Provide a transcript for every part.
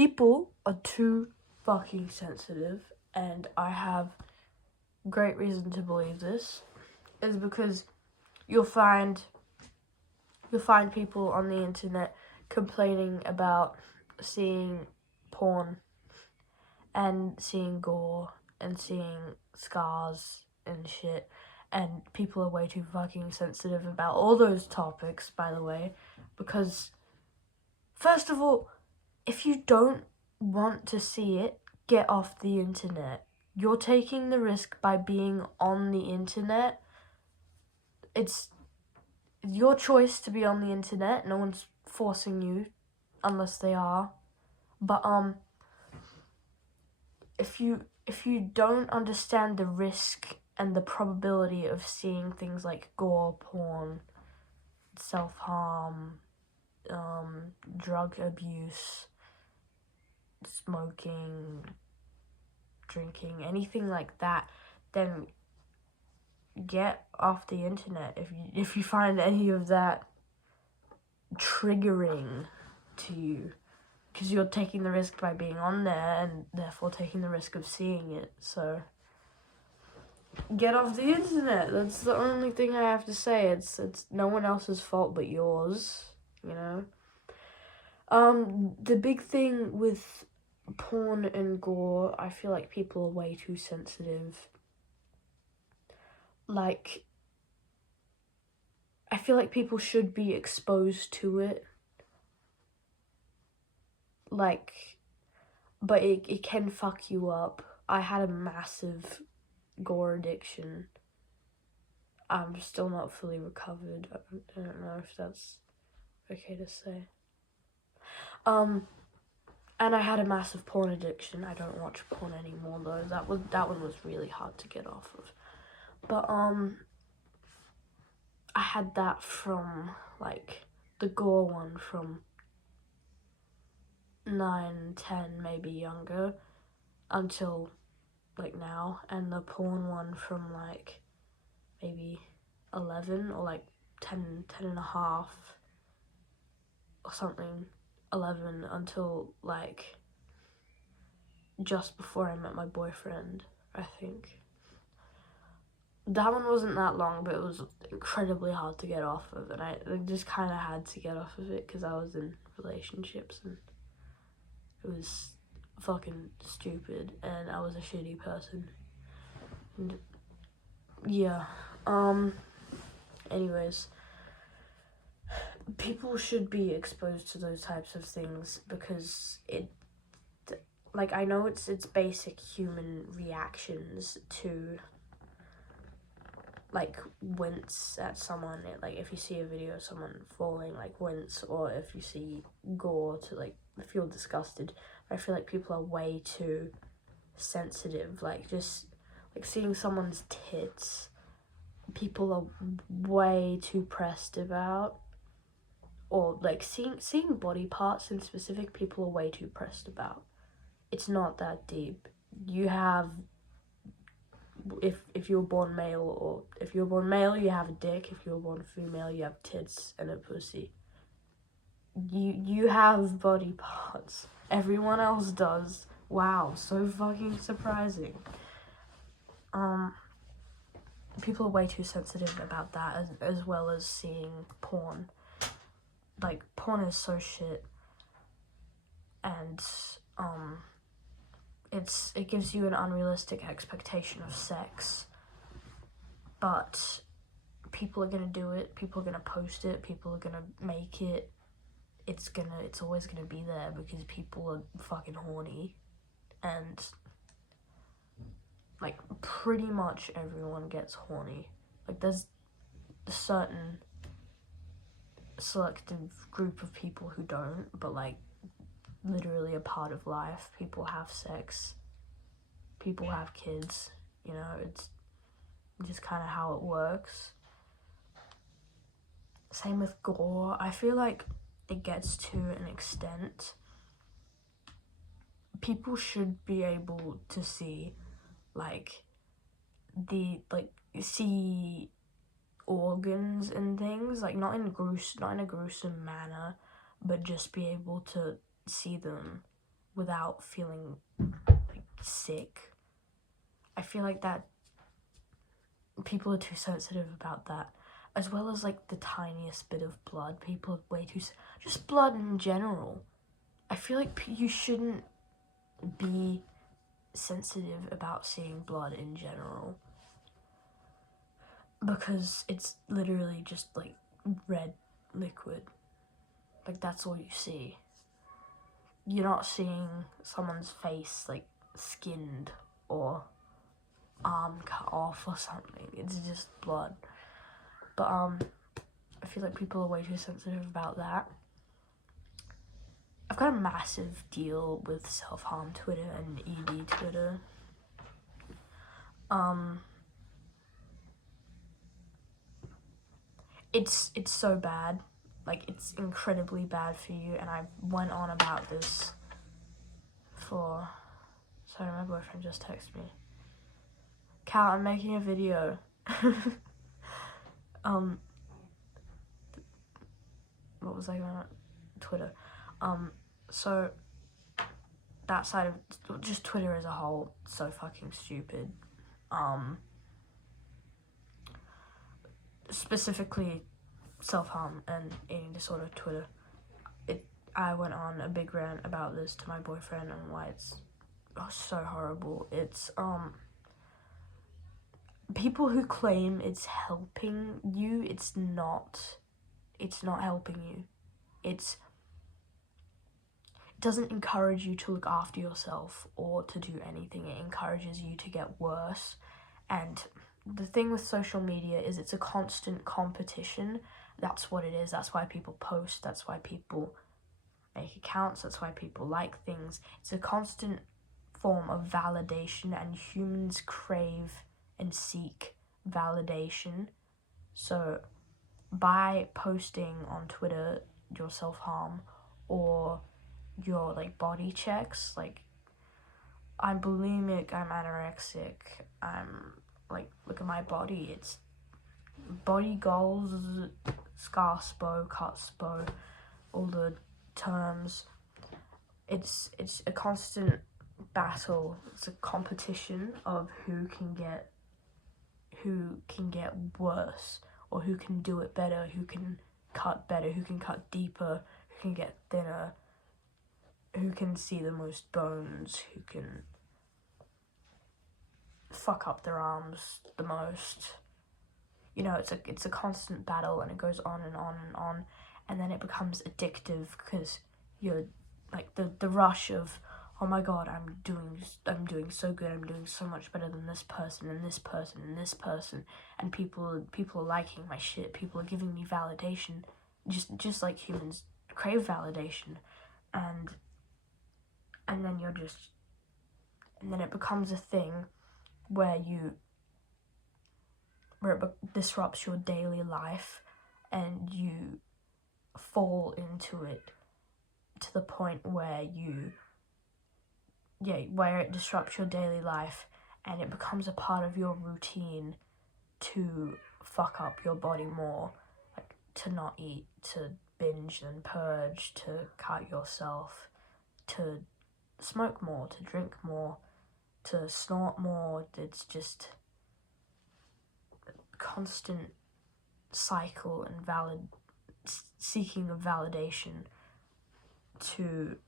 People are too fucking sensitive, and I have great reason to believe this, is because you'll find people on the internet complaining about seeing porn and seeing gore and seeing scars and shit, and people are way too fucking sensitive about all those topics, by the way, because first of all, if you don't want to see it, get off the internet. You're taking the risk by being on the internet. It's your choice to be on the internet. No one's forcing you, unless they are. But if you don't understand the risk and the probability of seeing things like gore, porn, self-harm, drug abuse, smoking, drinking, anything like that, then get off the internet if you find any of that triggering to you, because you're taking the risk by being on there and therefore taking the risk of seeing it. So get off the internet. That's the only thing I have to say. It's no one else's fault but yours, you know. The big thing with porn and gore, I feel like people are way too sensitive. Like, I feel like people should be exposed to it. Like, but it can fuck you up. I had a massive gore addiction. I'm still not fully recovered. I don't know if that's okay to say. And I had a massive porn addiction. I don't watch porn anymore though. That one was really hard to get off of. But I had that from like the gore one from 9, 10, maybe younger, until like now, and the porn one from like maybe 11 or like 10 and a half or something, 11 until like just before I met my boyfriend, I think. That one wasn't that long, but it was incredibly hard to get off of, and I just kind of had to get off of it because I was in relationships and it was fucking stupid and I was a shitty person. And yeah, anyways, people should be exposed to those types of things because like, I know it's basic human reactions to like wince at someone, like if you see a video of someone falling, like wince, or if you see gore to like feel disgusted. I feel like people are way too sensitive, like just like seeing someone's tits, people are way too pressed about, or like seeing body parts in specific, people are way too pressed about. It's not that deep. You have, if you were born male, or if you were born male, you have a dick. If you were born female, you have tits and a pussy. You have body parts. Everyone else does. Wow, so fucking surprising. People are way too sensitive about that, as well as seeing porn. Like, porn is so shit, and it gives you an unrealistic expectation of sex, but people are gonna do it, people are gonna post it, people are gonna make it. It's always gonna be there because people are fucking horny, and like pretty much everyone gets horny. Like, there's a certain selective group of people who don't, but like literally a part of life. People have sex, people have kids, you know, it's just kind of how it works. Same with gore. I feel like it gets to an extent. People should be able to see see organs and things, like not in a gruesome manner, but just be able to see them without feeling like sick. I feel like that people are too sensitive about that, as well as like the tiniest bit of blood. People are way too, just blood in general. I feel like you shouldn't be sensitive about seeing blood in general, because it's literally just like red liquid. Like, that's all you see. You're not seeing someone's face like skinned or arm cut off or something. It's just blood. But I feel like people are way too sensitive about that. I've got a massive deal with self-harm Twitter and ED Twitter. It's so bad. Like, it's incredibly bad for you, and I went on about this for... Sorry, my boyfriend just texted me. Cal, I'm making a video. What was I gonna... Twitter. So, that side of... Just Twitter as a whole, so fucking stupid. Specifically, self-harm and eating disorder Twitter. I went on a big rant about this to my boyfriend and why it's so horrible. It's people who claim it's helping you, it's not helping you. It doesn't encourage you to look after yourself or to do anything. It encourages you to get worse. And the thing with social media is it's a constant competition. That's what it is. That's why people post. That's why people make accounts. That's why people like things. It's a constant form of validation, and humans crave and seek validation. So by posting on Twitter your self-harm or your like body checks, like I'm bulimic, I'm anorexic, I'm like, look at my body, it's body goals, scarspo, cutspo, all the terms. It's a constant battle. It's a competition of who can get worse, or who can do it better, who can cut better, who can cut deeper, who can get thinner, who can see the most bones, who can fuck up their arms the most. You know, it's a constant battle, and it goes on and on and on, and then it becomes addictive because you're like the rush of, oh my god, I'm doing so good, I'm doing so much better than this person and this person and this person, and people are liking my shit, people are giving me validation, just like humans crave validation, and then it becomes a thing where it disrupts your daily life, and you fall into it to the point where where it disrupts your daily life, and it becomes a part of your routine to fuck up your body more, like to not eat, to binge and purge, to cut yourself, to smoke more, to drink more, to snort more. It's just a constant cycle and seeking of validation to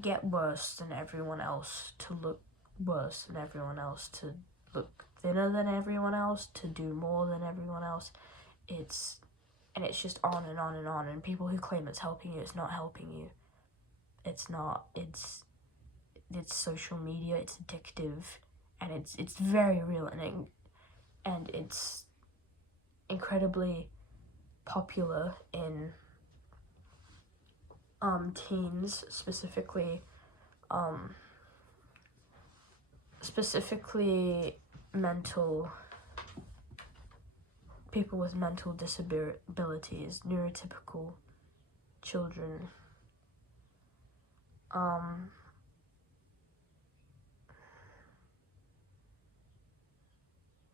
get worse than everyone else, to look worse than everyone else, to look thinner than everyone else, to do more than everyone else. It's just on and on and on, and people who claim it's helping you, it's not helping you. It's not. It's social media, it's addictive, and it's very real, and it's incredibly popular in teens, specifically people with mental disabilities, neurotypical children.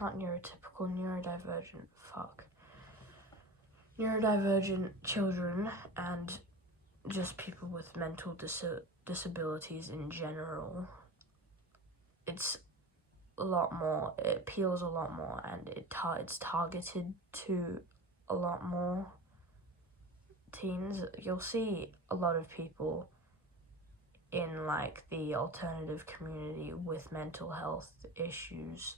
Not neurotypical, neurodivergent, neurodivergent children, and just people with mental disabilities in general, it's a lot more, it appeals a lot more, and it's targeted to a lot more teens. You'll see a lot of people in like the alternative community with mental health issues,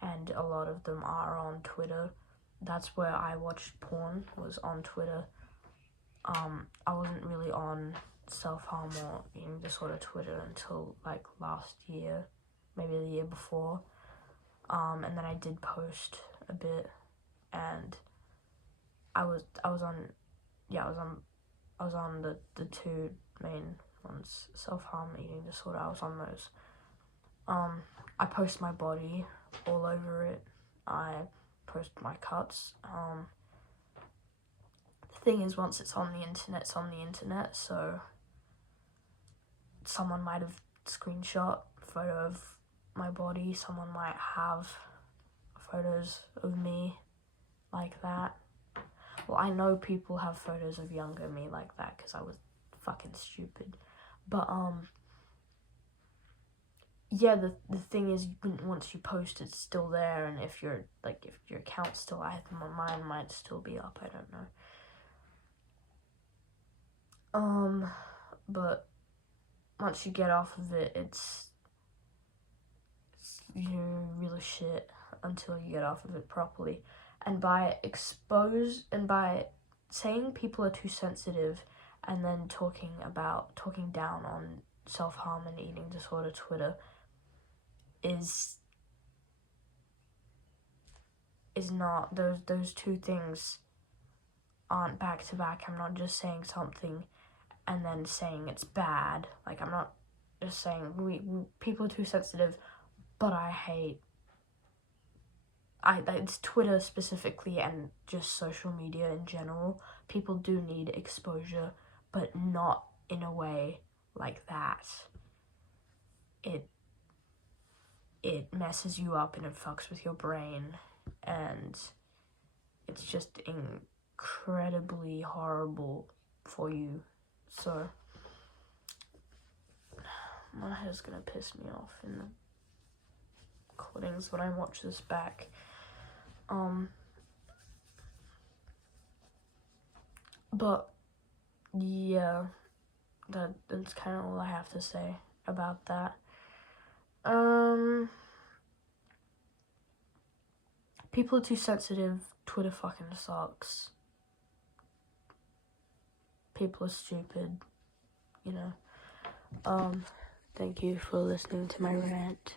and a lot of them are on Twitter. That's where I watched porn, was on Twitter. I wasn't really on self-harm or eating disorder Twitter until like last year, maybe the year before. And then I did post a bit, and I was on the two main ones, self-harm, eating disorder. I was on those. I post my body all over it. I post my cuts. The thing is, once it's on the internet, it's on the internet, so someone might have screenshot a photo of my body, someone might have photos of me like that. Well, I know people have photos of younger me like that, because I was fucking stupid. But, yeah, the thing is, once you post, it's still there, and if your account's still active, mine might still be up, I don't know. But once you get off of it, it's really shit until you get off of it properly. And by saying people are too sensitive, and then talking down on self-harm and eating disorder Twitter is not, those two things aren't back to back. I'm not just saying something and then saying it's bad. Like, I'm not just saying people are too sensitive, but it's Twitter specifically, and just social media in general. People do need exposure, but not in a way like that. It messes you up and it fucks with your brain, and it's just incredibly horrible for you. So my hair's gonna piss me off in the recordings when I watch this back. But yeah, that's kind of all I have to say about that. People are too sensitive. Twitter fucking sucks. People are stupid, you know. Thank you for listening to my rant.